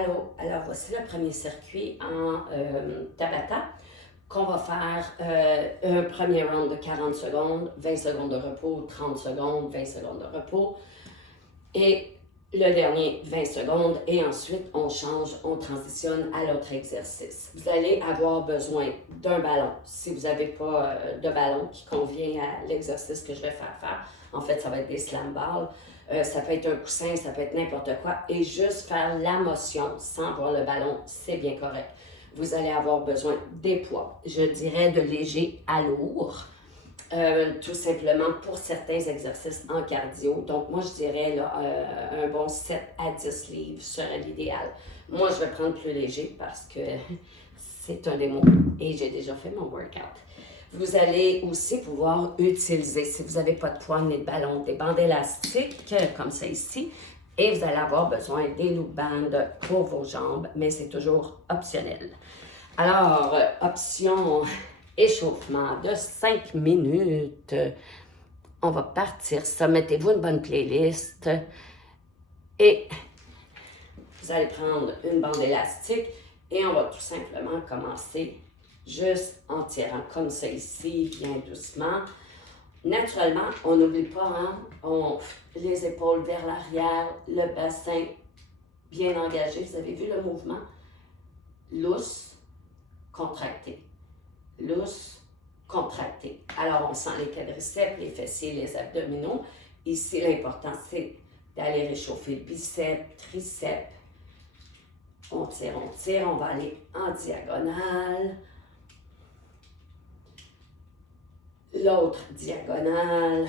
Allô, alors voici le premier circuit en Tabata qu'on va faire un premier round de 40 secondes, 20 secondes de repos, 30 secondes, 20 secondes de repos et le dernier 20 secondes et ensuite on change, on transitionne à l'autre exercice. Vous allez avoir besoin d'un ballon. Si vous n'avez pas de ballon qui convient à l'exercice que je vais faire, en fait ça va être des slam balls. Ça peut être un coussin, ça peut être n'importe quoi. Et juste faire la motion sans voir le ballon, c'est bien correct. Vous allez avoir besoin des poids, je dirais de léger à lourd, tout simplement pour certains exercices en cardio. Donc moi, je dirais là, un bon 7 à 10 livres serait l'idéal. Moi, je vais prendre plus léger parce que c'est un démo et j'ai déjà fait mon workout. Vous allez aussi pouvoir utiliser, si vous n'avez pas de poids ni de ballon, des bandes élastiques comme ça ici. Et vous allez avoir besoin des loop bands pour vos jambes, mais c'est toujours optionnel. Alors, option échauffement de 5 minutes. On va partir ça. Mettez-vous une bonne playlist. Et vous allez prendre une bande élastique et on va tout simplement commencer juste en tirant comme ça ici, bien doucement. Naturellement, on n'oublie pas, les épaules vers l'arrière, le bassin bien engagé. Vous avez vu le mouvement? Lousse, contracté. Lousse, contracté. Alors, on sent les quadriceps, les fessiers, les abdominaux. Ici, l'important, c'est d'aller réchauffer le biceps, triceps. On tire, on va aller en diagonale. L'autre diagonale.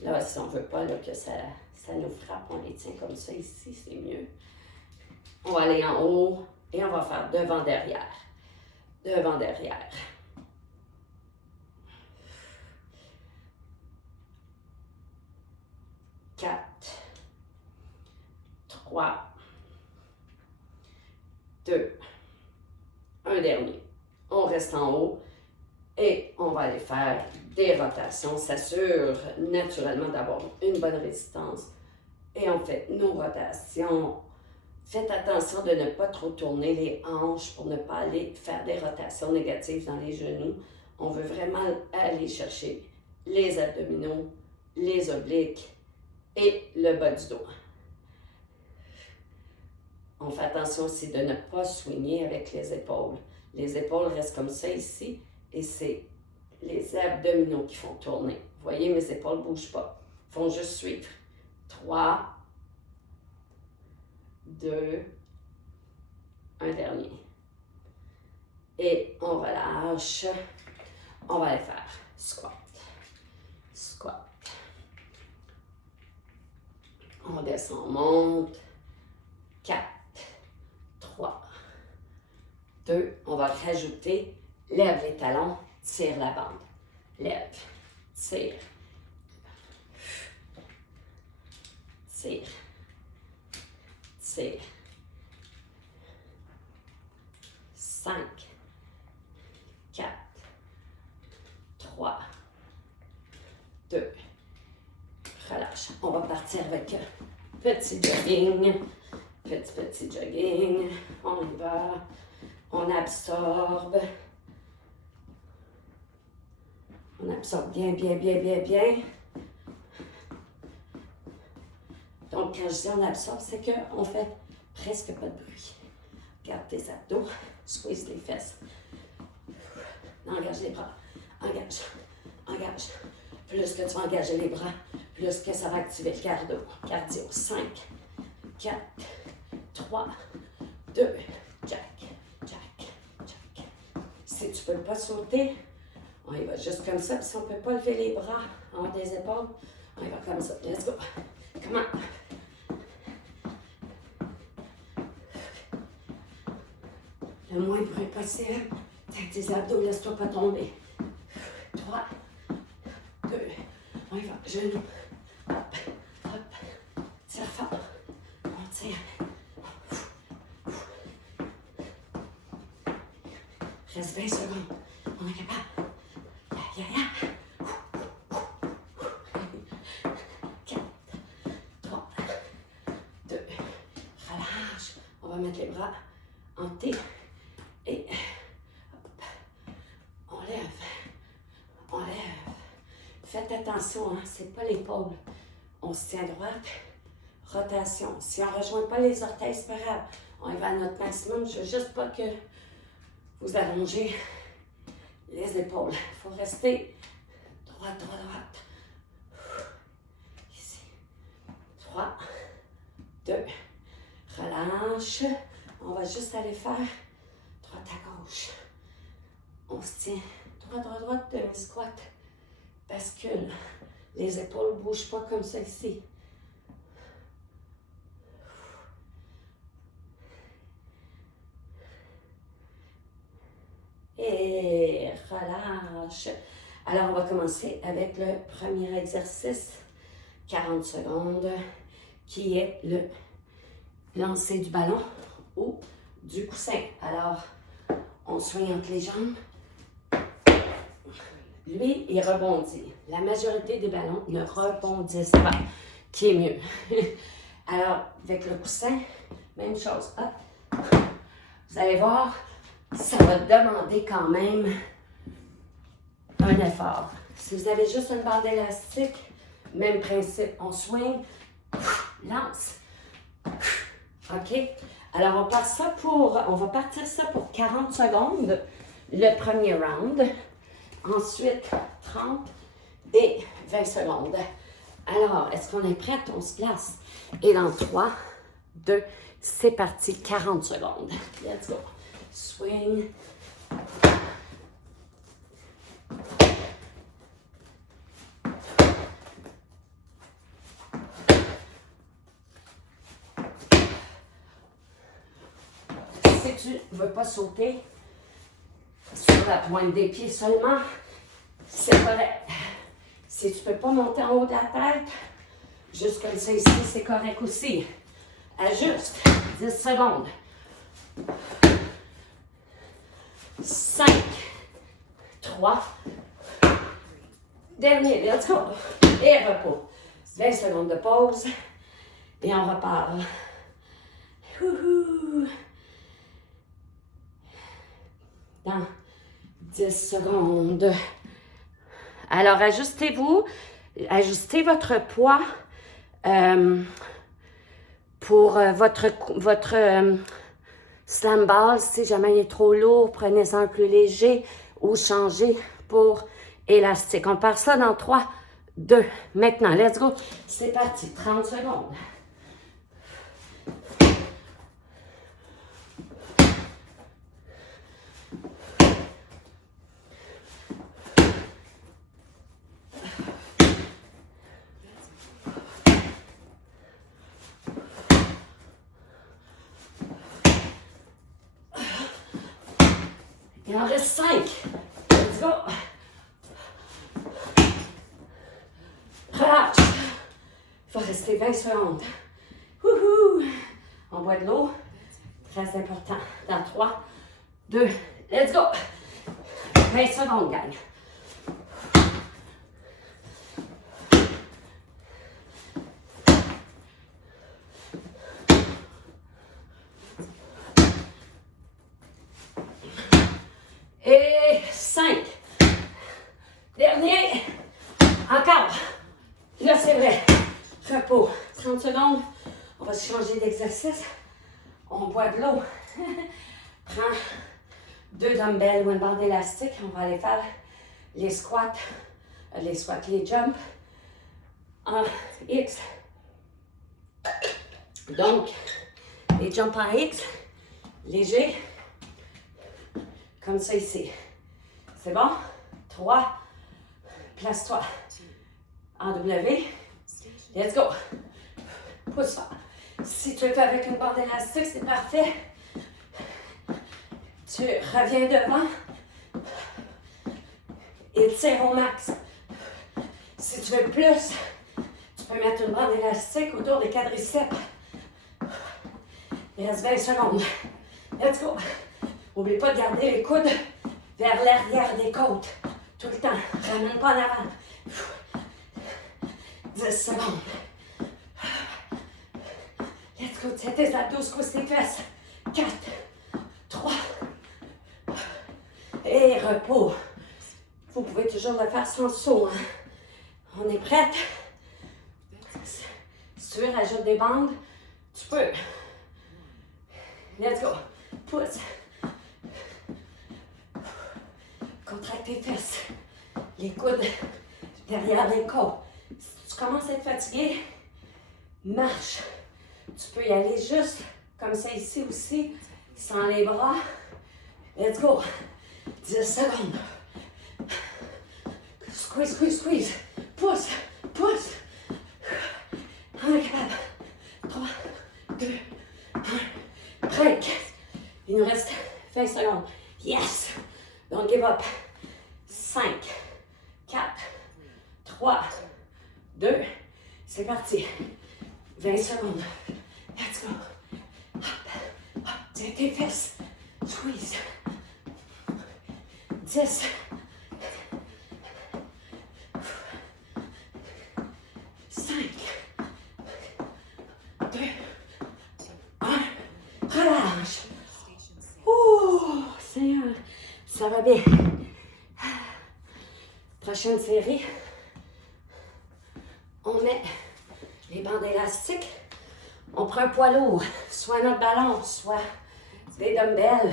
Là, si on ne veut pas là, que ça nous frappe, on les tient comme ça ici, c'est mieux. On va aller en haut et on va faire devant-derrière. Devant-derrière. 4, 3, 2, un dernier. On reste en haut et on va aller faire des rotations. On s'assure naturellement d'avoir une bonne résistance. Et on fait nos rotations. Faites attention de ne pas trop tourner les hanches pour ne pas aller faire des rotations négatives dans les genoux. On veut vraiment aller chercher les abdominaux, les obliques et le bas du dos. On fait attention aussi de ne pas soigner avec les épaules. Les épaules restent comme ça ici et c'est les abdominaux qui font tourner. Vous voyez, mes épaules ne bougent pas. Ils font juste suivre. 3, 2, un dernier. Et on relâche. On va aller faire squat. Squat. On descend, on monte. 4, 3, 2. On va rajouter, lève les talons, tire la bande. Lève, tire. Tire. Tire. 5, 4, 3, 2. Relâche. On va partir avec petit jogging. Petit jogging. On y va. On absorbe. On absorbe bien, bien, bien, bien, bien. Donc, quand je dis on absorbe, c'est qu'on fait presque pas de bruit. Garde tes abdos, squeeze les fesses. Engage les bras. Engage. Engage. Plus que tu vas engager les bras, plus que ça va activer le cardio. Cardio. 5, 4, 3, 2, jack, jack, jack. Si tu ne peux pas sauter, on y va juste comme ça. Puis si on ne peut pas lever les bras en haut des épaules, on y va comme ça. Let's go. Come on. Le moins de bruit possible. Tête tes abdos, laisse-toi pas tomber. 3, 2, on y va. Genoux. Hop, hop. Tire fort. On tire. Reste 20 secondes. On est capable. Yeah, yeah, yeah. 4, 3, va mettre les bras en T. Et on lève. On lève. Faites attention, hein, c'est pas l'épaule. On se tient droite. Rotation. Si on ne rejoint pas les orteils, c'est pas grave. On y va à notre maximum. Je veux juste pas que vous allongez les épaules. Il faut rester droite, droite, droite. Ici. 3, 2. Relâche. On va juste aller faire droite à gauche. On se tient droite, droite, droite, demi-squat. Bascule. Les épaules ne bougent pas comme ça ici. Et relâche. Alors, on va commencer avec le premier exercice, 40 secondes, qui est le lancer du ballon ou du coussin. Alors, on swing entre les jambes. Lui, il rebondit. La majorité des ballons ne rebondissent pas, qui est mieux. Alors, avec le coussin, même chose. Hop. Vous allez voir, ça va demander quand même un effort. Si vous avez juste une barre d'élastique, même principe. On swing, lance. OK? Alors, on va partir ça pour 40 secondes, le premier round. Ensuite, 30 et 20 secondes. Alors, est-ce qu'on est prête? On se place. Et dans 3, 2, c'est parti. 40 secondes. Let's go. Swing. Si tu ne veux pas sauter sur la pointe des pieds seulement, c'est correct. Si tu ne peux pas monter en haut de la tête, juste comme ça ici, c'est correct aussi. Ajuste. 10 secondes. 5, 3, dernier, let's go. Et repos. 20 secondes de pause. Et on repart. Dans 10 secondes. Alors, ajustez-vous. Ajustez votre poids pour votre slam ball. Si jamais il est trop lourd, prenez-en un plus léger ou changez pour élastique. On part ça dans 3, 2. Maintenant, let's go. C'est parti. 30 secondes. Il en reste 5. Let's go. Relâche. Il faut rester 20 secondes. Wouhou. On boit de l'eau. Très important. Dans 3, 2, let's go. 20 secondes, gang. Et 5. Dernier. Encore. Là, c'est vrai. Repos. 30 secondes. On va changer d'exercice. On boit de l'eau. Prends 2 dumbbells ou une barre d'élastique. On va aller faire les squats. Les jumps en X. Donc, les jumps en X, léger. Comme ça ici. C'est bon? 3. Place-toi. En W. Let's go. Pousse fort. Si tu le fais avec une barre d'élastique, c'est parfait. Tu reviens devant. Et tire au max. Si tu veux plus, tu peux mettre une barre d'élastique autour des quadriceps. Il reste 20 secondes. Let's go. N'oublie pas de garder les coudes vers l'arrière des côtes. Tout le temps. Ramène pas en avant. 10 secondes. Let's go. Tiens tes abdos, secousse tes fesses. 4, 3, et repos. Vous pouvez toujours le faire sans saut. Hein? On est prête? Si tu veux, rajoute des bandes, tu peux. Let's go. Pousse. Contracte tes fesses. Les coudes derrière les côtes. Si tu commences à être fatigué, marche. Tu peux y aller juste comme ça ici aussi, sans les bras. Let's go. 10 secondes. Squeeze, squeeze, squeeze. Pousse, pousse. On est capable. 3, 2, 1. Break. Il nous reste 20 secondes. Yes. Don't give up. 5, 4, 3, 2. C'est parti. 20 secondes. Let's go. Hop, hop. Tiens tes fesses. Squeeze. 10. 5, 2, 1. Relâche. Oh, Seigneur, ça va bien. Prochaine série. On met les bandes élastiques. On prend un poids lourd, soit notre ballon, soit des dumbbells,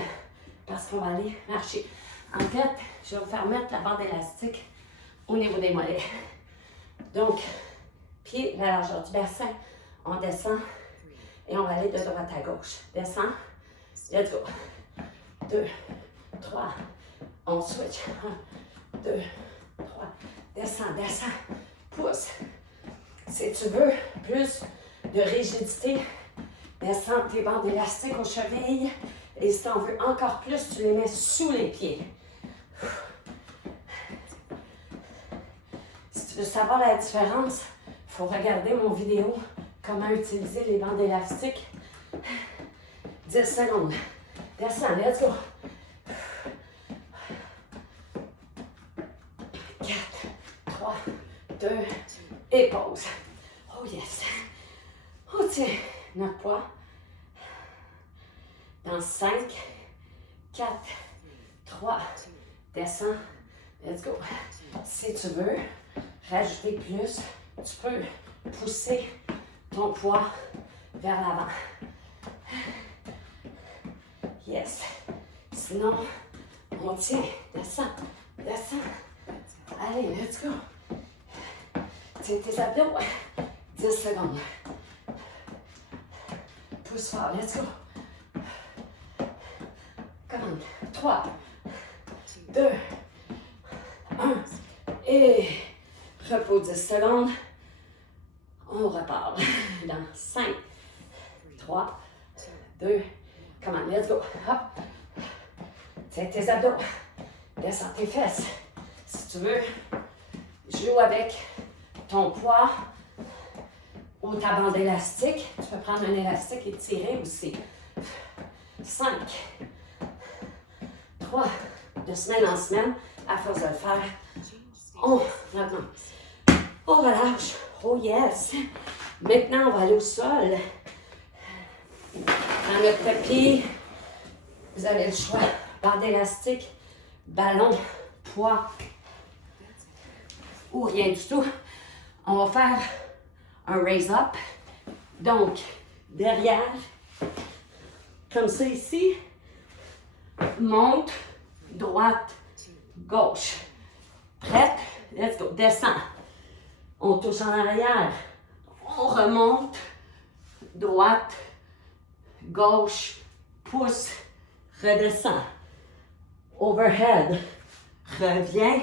parce qu'on va aller marcher. En fait, je vais vous faire mettre la bande élastique au niveau des mollets. Donc, pied, la largeur du bassin, on descend et on va aller de droite à gauche. Descend, let's go. 2, 3, on switch. 1, 2, 3, descend, descend, pousse. Si tu veux plus de rigidité, descends tes bandes élastiques aux chevilles. Et si tu en veux encore plus, tu les mets sous les pieds. Si tu veux savoir la différence, il faut regarder mon vidéo comment utiliser les bandes élastiques. 10 secondes. Descends, let's go. 4, 3, 2, et pause. Oh yes. Oh tiens, notre poids. Dans 5, 4, 3, descends, let's go. Si tu veux rajouter plus, tu peux pousser ton poids vers l'avant. Yes. Sinon, on tient, descends, descends. Allez, let's go. Tiens tes abdos, 10 secondes. Pousse fort, let's go. Comme 3, 2, 1, et repos 10 secondes. On repart dans 5, 3, 2, come on, let's go. Hop. Tiens tes abdos, descends tes fesses. Si tu veux, joue avec ton poids ou ta bande élastique. Tu peux prendre un élastique et tirer aussi. 5, 3, de semaine en semaine, à force de le faire, on relâche. Oh yes! Maintenant, on va aller au sol. Dans notre tapis, vous avez le choix. Bande élastique, ballon, poids ou rien du tout. On va faire un raise up. Donc, derrière, comme ça ici, monte, droite, gauche. Prête? Let's go. Descends. On touche en arrière. On remonte, droite, gauche, pousse, redescend. Overhead. Reviens,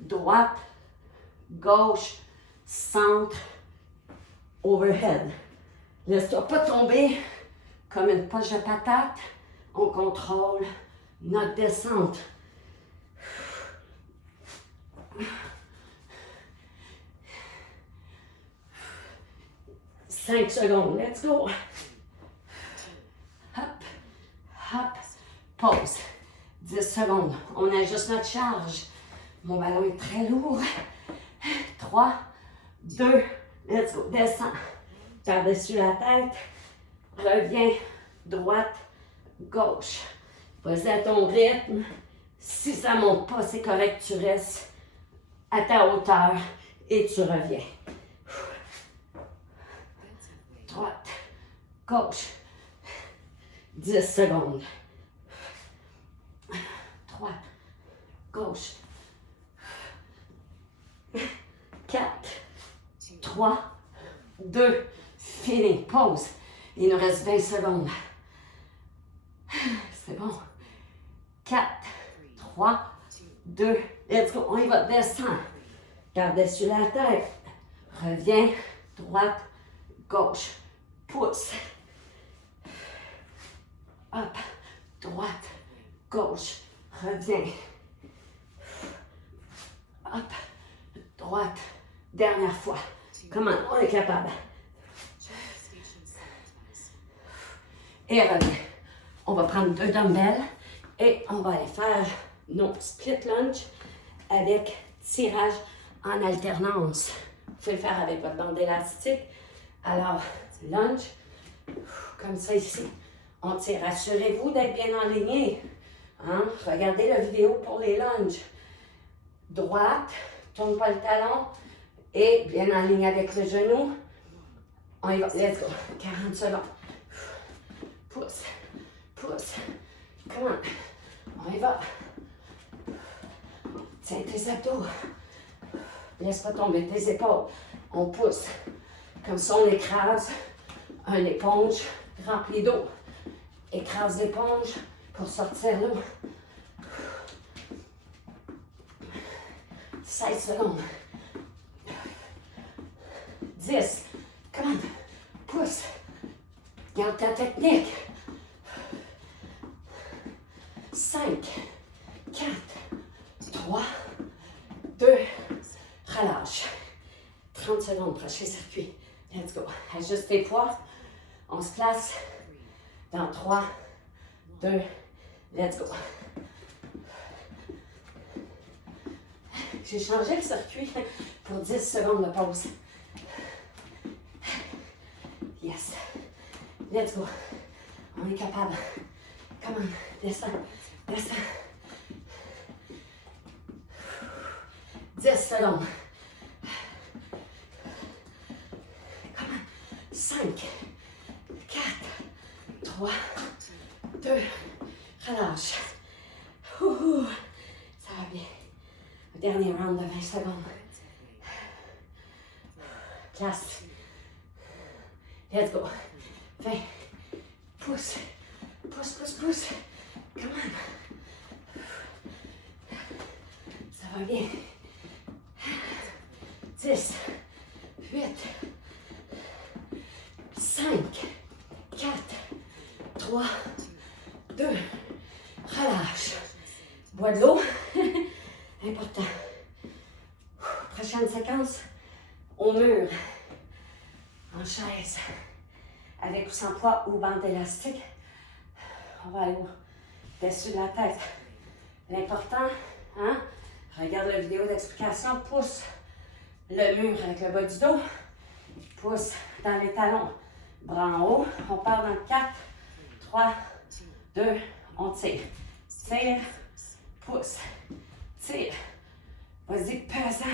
droite, gauche, centre, overhead. Laisse-toi pas tomber comme une poche de patate. On contrôle notre descente. 5 secondes. Let's go. Hop, hop, pause. 10 secondes. On ajuste notre charge. Mon ballon est très lourd. 3, 2, let's go. Descends. Par-dessus la tête. Reviens. droite, gauche. Vas-y à ton rythme. Si ça ne monte pas, c'est correct, tu restes à ta hauteur et tu reviens. Droite, gauche. 10 secondes. Droite, gauche. 4, 3, 2, fini. Pause. Il nous reste 20 secondes. C'est bon. 4, 3, 2, let's go. On y va. Descends. Garde sur la tête. Reviens. Droite, gauche. Pousse. Hop. Droite, gauche. Reviens. Hop. Droite. Dernière fois. Comment? On est capable. Et reviens. On va prendre 2 dumbbells et on va aller faire nos split lunge avec tirage en alternance. Vous pouvez le faire avec votre bande élastique. Alors, lunge, comme ça ici. On tire. Assurez-vous d'être bien aligné. Hein? Regardez la vidéo pour les lunges. Droite, tourne pas le talon et bien aligné avec le genou. On y va. Let's go. 40 secondes. Pousse. Pousse. Come on. On y va. Tiens tes abdos. Laisse pas tomber tes épaules. On pousse. Comme ça, on écrase une éponge remplie d'eau. Écrase l'éponge pour sortir l'eau. 16 secondes. 10. Come on. Pousse. Garde ta technique. 5, 4, 3, 2, relâche. 30 secondes, prochain circuit. Let's go. Ajuste tes poids. On se place dans 3, 2, let's go. J'ai changé le circuit pour 10 secondes de pause. Yes. Let's go. On est capable. Come on. Descends. Descends. 10 secondes. Come on. 5, 4, 3, 2, relâche. Ouh, ça va bien. Dernier round de 20 secondes. Classe. Let's go. 20. Pousse. Pousse, pousse, pousse. Come on. Ça va bien. 10, 8, 5, 4, 3, 2, relâche. Bois de l'eau. Important. Prochaine séquence, au mur, en chaise, avec ou sans poids ou bande élastique. On va aller au-dessus de la tête. L'important, hein? Regarde la vidéo d'explication, pousse le mur avec le bas du dos, pousse dans les talons, bras en haut. On part dans 4, 3, 2, on tire. Tire, pousse. Tire. Vas-y, pesant.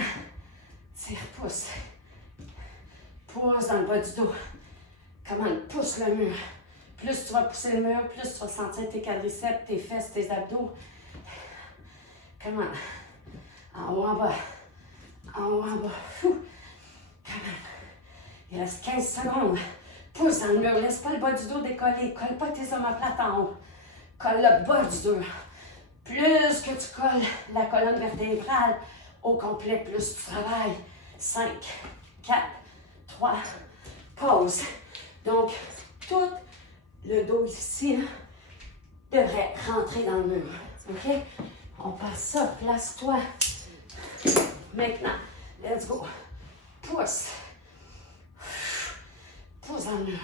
Tire, pousse. Pousse dans le bas du dos. Comment? Pousse le mur. Plus tu vas pousser le mur, plus tu vas sentir tes quadriceps, tes fesses, tes abdos. Comment? En haut, en bas. En haut, en bas. Comment? Il reste 15 secondes. Pousse dans le mur. Laisse pas le bas du dos décoller. Colle pas tes omoplates en haut. Colle le bas du dos. Plus que tu colles la colonne vertébrale au complet, plus tu travailles. 5, 4, 3, pause. Donc, tout le dos ici là, devrait rentrer dans le mur. OK? On passe ça. Place-toi. Maintenant, let's go. Pousse. Pousse dans le mur.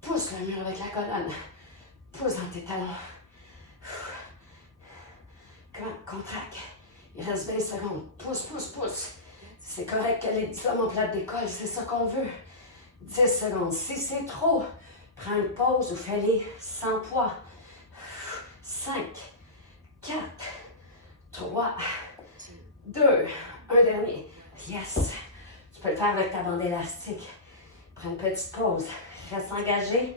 Pousse le mur avec la colonne. Pousse dans tes talons. Contracte. Il reste 20 secondes. Pousse, pousse, pousse. C'est correct que les omoplates décollent, c'est ça qu'on veut. 10 secondes. Si c'est trop, Prends une pause ou fais-les sans poids. 5, 4, 3, 2, un dernier. Yes! Tu peux le faire avec ta bande élastique. Prends une petite pause. Reste engagé.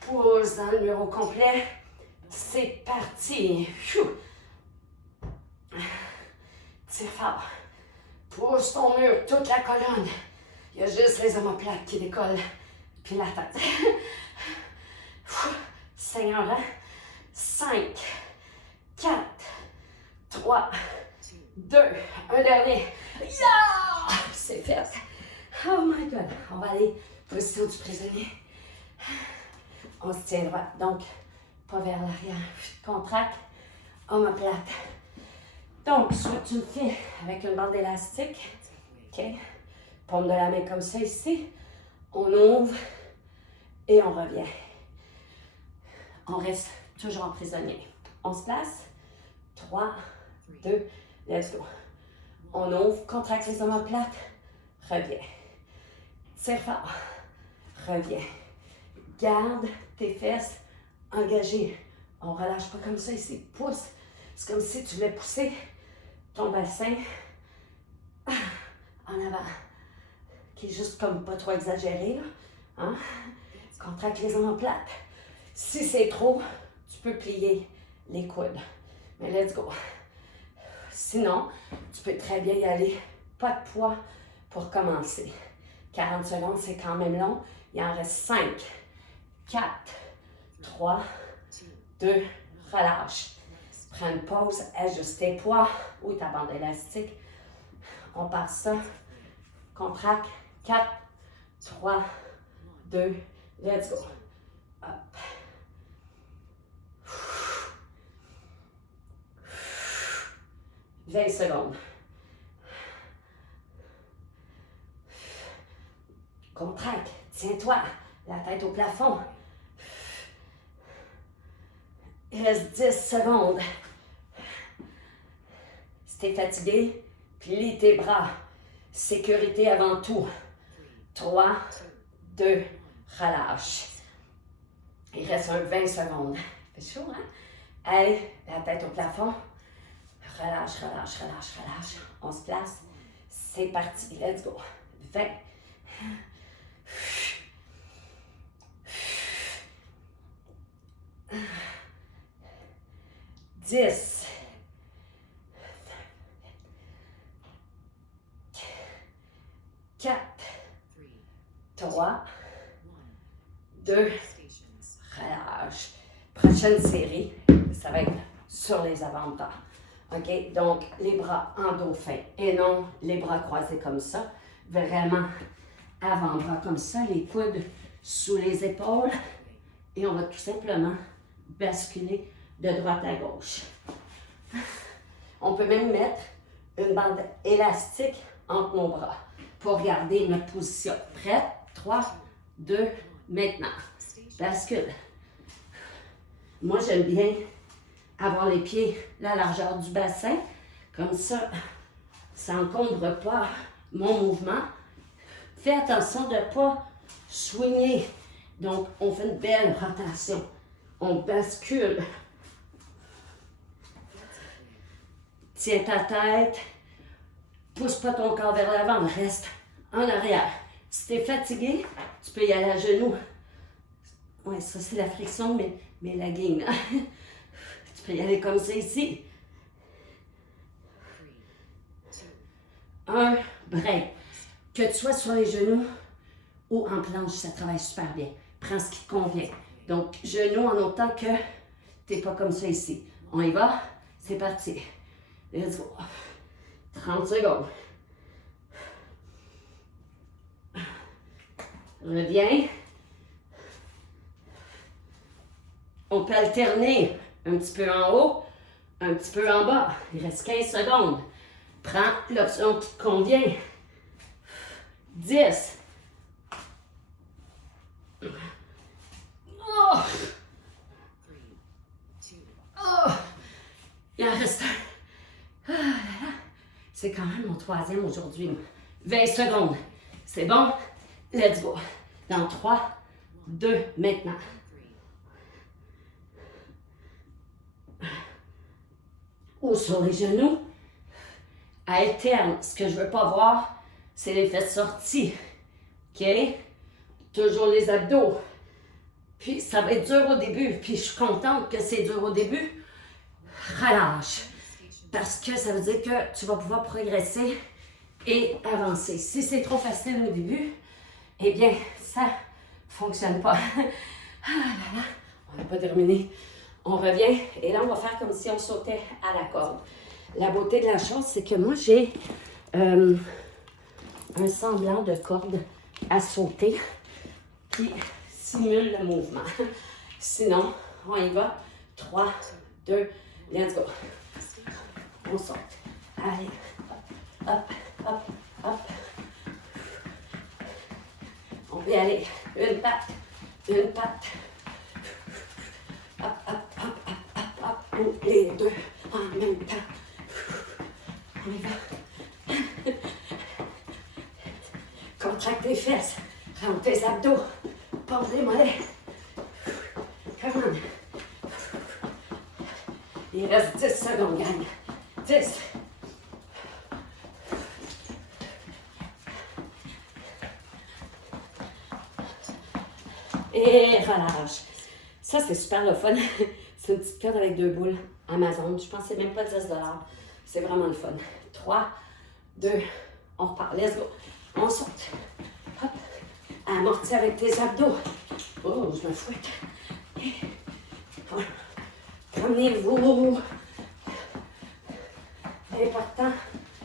Pousse dans le mur au complet. C'est parti. Pfiou. Tire fort. Pousse ton mur, toute la colonne. Il y a juste les omoplates qui décollent. Puis la tête. Seigneur, hein? 5, 4, 3, 2, un dernier. Yeah! C'est fait. Oh my God. On va aller position du prisonnier. On se tient droit. Donc, pas vers l'arrière. Contracte. Omoplate. Donc, soit tu le fais avec une bande élastique. OK? Paume de la main comme ça ici. On ouvre et on revient. On reste toujours en prisonnier. On se place. 3, 2, let's go. On ouvre, contracte les omoplates. Reviens. Tire fort. Reviens. Garde tes fesses engagées. On relâche pas comme ça ici. Pousse. C'est comme si tu voulais pousser ton bassin en avant. Qui est juste comme pas trop exagéré, là. Hein? Contracte les omoplates. Si c'est trop, tu peux plier les coudes. Mais let's go. Sinon, tu peux très bien y aller. Pas de poids pour commencer. 40 secondes, c'est quand même long. Il en reste 5, 4, 3, 2, relâche. Prends une pause, ajuste tes poids ou ta bande élastique. On passe ça. Contracte. 4, 3, 2, let's go. Up. 20 secondes. Contracte. Tiens-toi. La tête au plafond. Il reste 10 secondes. Si t'es fatigué, plie tes bras. Sécurité avant tout. 3, 2, relâche. Il reste 20 secondes. C'est chaud, hein? Allez, la tête au plafond. Relâche, relâche, relâche, relâche. On se place. C'est parti. Let's go. 20. 10. 4, 3, 2, relâche. Prochaine série, ça va être sur les avant-bras. OK? Donc, les bras en dauphin et non les bras croisés comme ça. Vraiment avant-bras comme ça, les coudes sous les épaules. Et on va tout simplement basculer de droite à gauche. On peut même mettre une bande élastique entre nos bras pour garder notre position. Prête? 3, 2, maintenant. Bascule. Moi, j'aime bien avoir les pieds la largeur du bassin. Comme ça, ça n'encombre pas mon mouvement. Fais attention de ne pas swinguer. Donc, on fait une belle rotation. On bascule. Tiens ta tête. Pousse pas ton corps vers l'avant. Reste en arrière. Si tu es fatigué, tu peux y aller à genoux. Oui, ça c'est la friction, mais la guine. Tu peux y aller comme ça ici. 1, break. Que tu sois sur les genoux ou en planche, ça travaille super bien. Prends ce qui te convient. Donc, genoux en autant que tu n'es pas comme ça ici. On y va? C'est parti. Let's go. 30 secondes. Reviens. On peut alterner un petit peu en haut, un petit peu en bas. Il reste 15 secondes. Prends l'option qui te convient. 10. Oh! Oh! Il en reste un. Ah là là. C'est quand même mon 3e aujourd'hui. 20 secondes. C'est bon? Let's go. Dans 3, 2, maintenant. Ou sur les genoux. Alterne. Ce que je ne veux pas voir, c'est les fesses sorties. OK? Toujours les abdos. Puis ça va être dur au début. Puis je suis contente que c'est dur au début. Relâche. Parce que ça veut dire que tu vas pouvoir progresser et avancer. Si c'est trop facile au début, eh bien, ça ne fonctionne pas. Ah là là, on n'a pas terminé. On revient et là, on va faire comme si on sautait à la corde. La beauté de la chose, c'est que moi, j'ai un semblant de corde à sauter qui simule le mouvement. Sinon, on y va. 3, 2, let's go. On saute. Allez, hop, hop, hop. On peut y aller. Une patte, une patte. Hop, hop, hop, hop, hop, hop. Les deux en même temps. On y va. Contracte tes fesses. Rentre tes abdos. Porte les mollets. Come on. Il reste 10 secondes, gang. 10. Et relâche. Ça, c'est super le fun. C'est une petite corde avec 2 boules Amazon. Je pense que c'est même pas 10 $. C'est vraiment le fun. 3, 2, on repart. Let's go. On saute. Hop. Amorti avec tes abdos. Oh, je me fouette. Promenez-vous. L'important,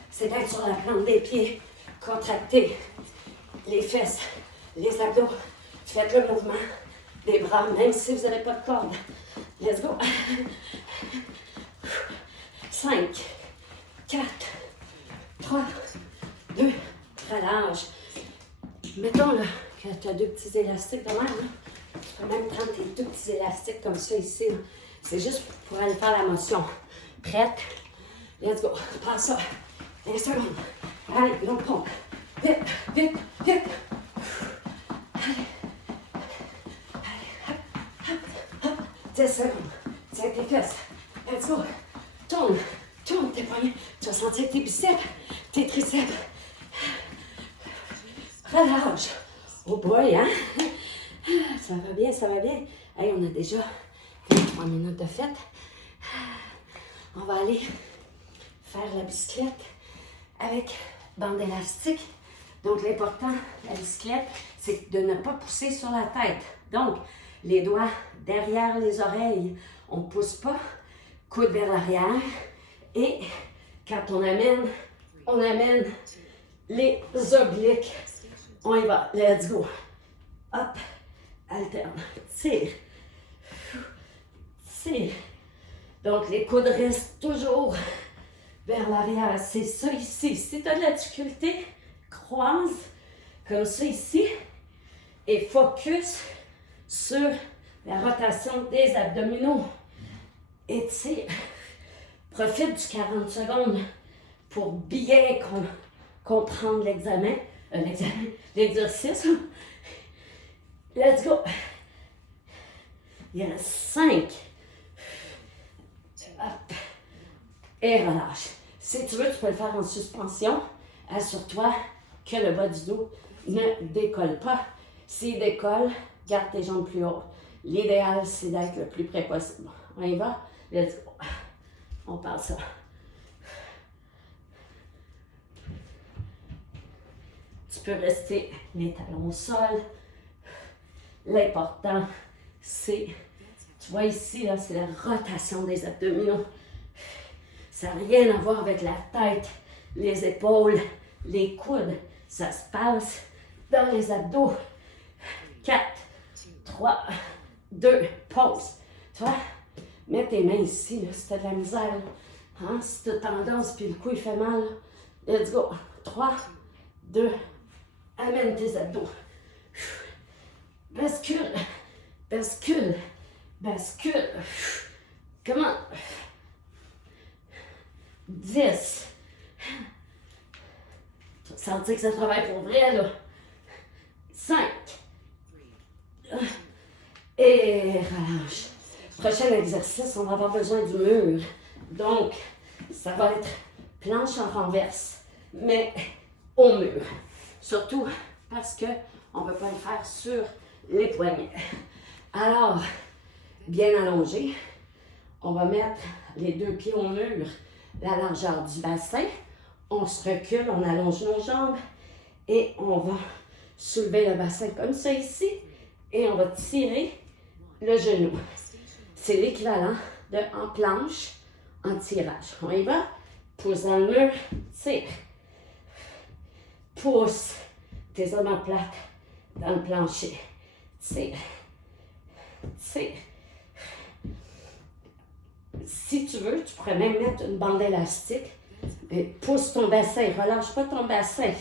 c'est d'être sur la plante des pieds. Contractez les fesses, les abdos. Faites le mouvement des bras, même si vous n'avez pas de corde. Let's go. 5, 4, 3, 2, relâche. Mettons là, que tu as 2 petits élastiques de même. Là. Tu peux même prendre tes 2 petits élastiques comme ça ici. Là. C'est juste pour aller faire la motion. Prête? Let's go. Passe ça. 20 secondes. Allez, longue pompe. Vite, vite, vite. Allez. Allez, hop, hop, hop. 10 secondes. Tiens tes fesses. Let's go. Tourne, tourne tes poignets. Tu vas sentir tes biceps, tes triceps. Relâche. Oh boy, hein? Ça va bien, ça va bien. Hey, on a déjà 3 minutes de fête. On va aller faire la bicyclette avec bande élastique. Donc, l'important, la bicyclette, c'est de ne pas pousser sur la tête. Donc, les doigts derrière les oreilles, on ne pousse pas, coude vers l'arrière. Et quand on amène les obliques. On y va, let's go. Hop, alterne, tire, tire. Donc, les coudes restent toujours vers l'arrière. C'est ça ici. Si tu as de la difficulté, croise comme ça ici et focus sur la rotation des abdominaux. Étire. Profite du 40 secondes pour bien comprendre l'exercice. Let's go. Il y en a 5. Hop. Et relâche. Si tu veux, tu peux le faire en suspension. Assure-toi que le bas du dos ne décolle pas. S'il décolle, garde tes jambes plus hautes. L'idéal, c'est d'être le plus près possible. On y va? Let's go. On passe ça. Tu peux rester les talons au sol. L'important, c'est, tu vois ici, là, c'est la rotation des abdominaux. Ça n'a rien à voir avec la tête, les épaules, les coudes. Ça se passe dans les abdos. 4, 3, 2, pause. Tu vois? Mets tes mains ici, là, si tu as de la misère. Hein? Si tu as tendance puis le cou il fait mal. Let's go. 3, 2, amène tes abdos. Bascule, bascule, bascule. Comment? 10. Tu vas sentir que ça travaille pour vrai, là. 5. Et relâche. Prochain exercice, on va avoir besoin du mur. Donc, ça va être planche en renverse, mais au mur. Surtout parce qu'on ne peut pas le faire sur les poignets. Alors, bien allongé, on va mettre les deux pieds au mur, la largeur du bassin. On se recule, on allonge nos jambes et on va soulever le bassin comme ça ici et on va tirer le genou. C'est l'équivalent de en planche, en tirage. On y va, pousse dans le mur, tire. Pousse tes omoplates plates dans le plancher. Tire. Tire. Si tu veux, tu pourrais même mettre une bande élastique. Et pousse ton bassin, relâche pas ton bassin.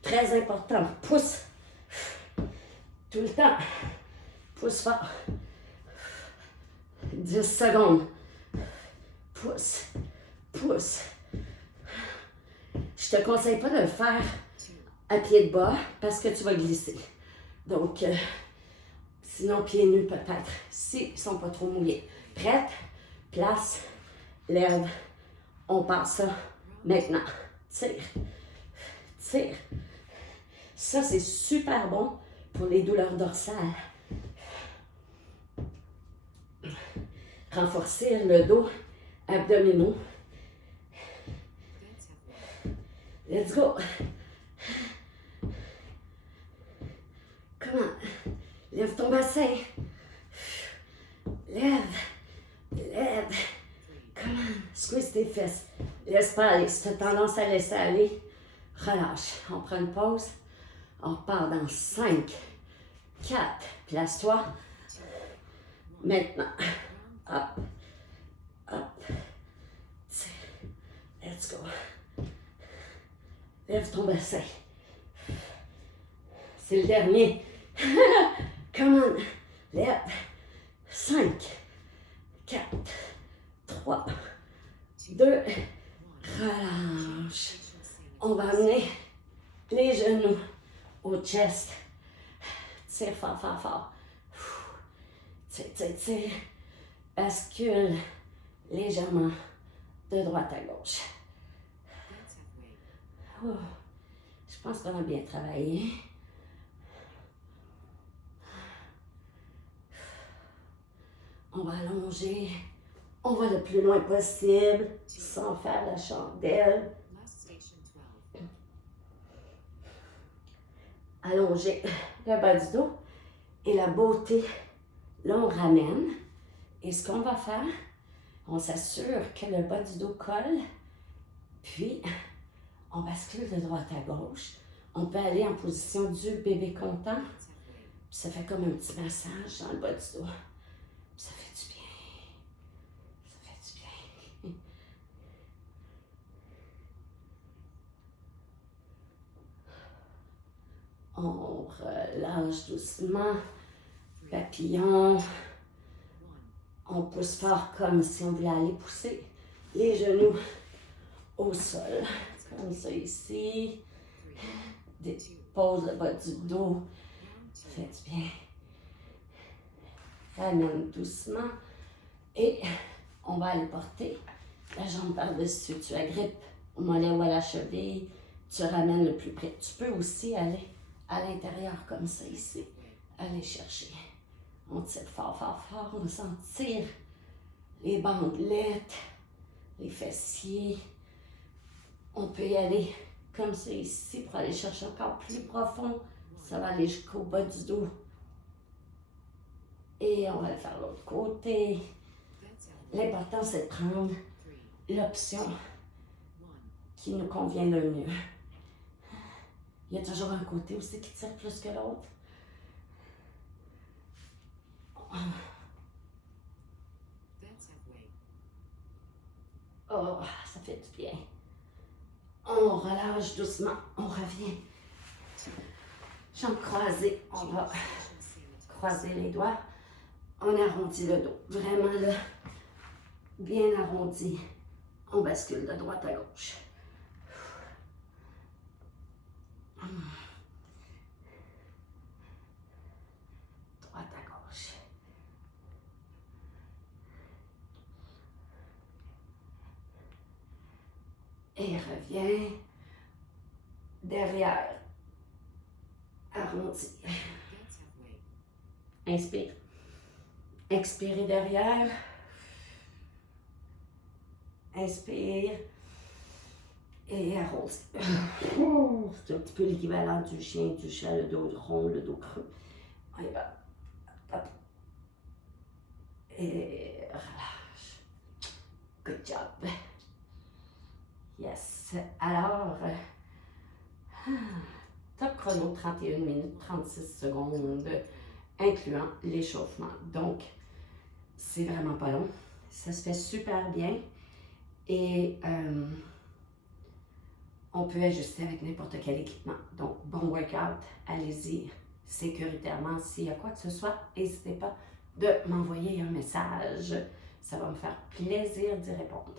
Très important. Pousse. Tout le temps. Pousse fort. 10 secondes. Pousse. Pousse. Je te conseille pas de le faire à pied de bas parce que tu vas glisser. Donc, sinon pieds nus peut-être, s'ils ne sont pas trop mouillés. Prête? Place, lève. On passe ça maintenant. Tire. Tire. Ça, c'est super bon pour les douleurs dorsales. Renforcer le dos, abdominaux. Let's go. Comment? Lève ton bassin. Lève. Lève. Comment? Squeeze tes fesses. Laisse pas aller. Si tu as tendance à laisser aller, relâche. On prend une pause. On repart dans 5, 4. Place-toi. Maintenant. Hop. Hop. Tire. Let's go. Lève ton bassin. C'est le dernier. Come on. Lève. 5, 4, 3, 2, relâche. On va amener les genoux au chest. Tire fort, fort, fort. Tire, tire, tire. Bascule légèrement de droite à gauche. Oh, je pense qu'on a bien travaillé. On va allonger. On va le plus loin possible sans faire la chandelle. Allonger le bas du dos et la beauté. Là, on ramène. Et ce qu'on va faire, on s'assure que le bas du dos colle. Puis, on bascule de droite à gauche. On peut aller en position du bébé content. Ça fait comme un petit massage dans le bas du dos. Ça fait du bien. Ça fait du bien. On relâche doucement. Papillon. On pousse fort comme si on voulait aller pousser les genoux au sol. Comme ça ici. Dépose le bas du dos. Ça fait du bien. Ramène doucement. Et on va aller porter la jambe par-dessus. Tu agrippes au mollet ou à la cheville. Tu ramènes le plus près. Tu peux aussi aller à l'intérieur comme ça ici. Aller chercher. On tire fort, fort, fort. On va sentir les bandelettes, les fessiers. On peut y aller comme ça ici pour aller chercher encore plus profond. Ça va aller jusqu'au bas du dos. Et on va le faire de l'autre côté. L'important, c'est de prendre l'option qui nous convient le mieux. Il y a toujours un côté aussi qui tire plus que l'autre. Oh, ça fait du bien. On relâche doucement, on revient. Jambes croisées, on va croiser les doigts. On arrondit le dos. Vraiment là, bien arrondi. On bascule de droite à gauche. Droite à gauche. Et reviens. Derrière. Arrondi. Inspire. Expirez derrière. Inspire. Et arrondis. C'est un petit peu l'équivalent du chien, du chat, le dos rond, le dos creux. On y va. Hop. Et relâche. Good job. Yes. Alors, top chrono, 31 minutes, 36 secondes, incluant l'échauffement. Donc, c'est vraiment pas long. Ça se fait super bien. Et on peut ajuster avec n'importe quel équipement. Donc, bon workout, allez-y sécuritairement. S'il y a quoi que ce soit, n'hésitez pas de m'envoyer un message. Ça va me faire plaisir d'y répondre.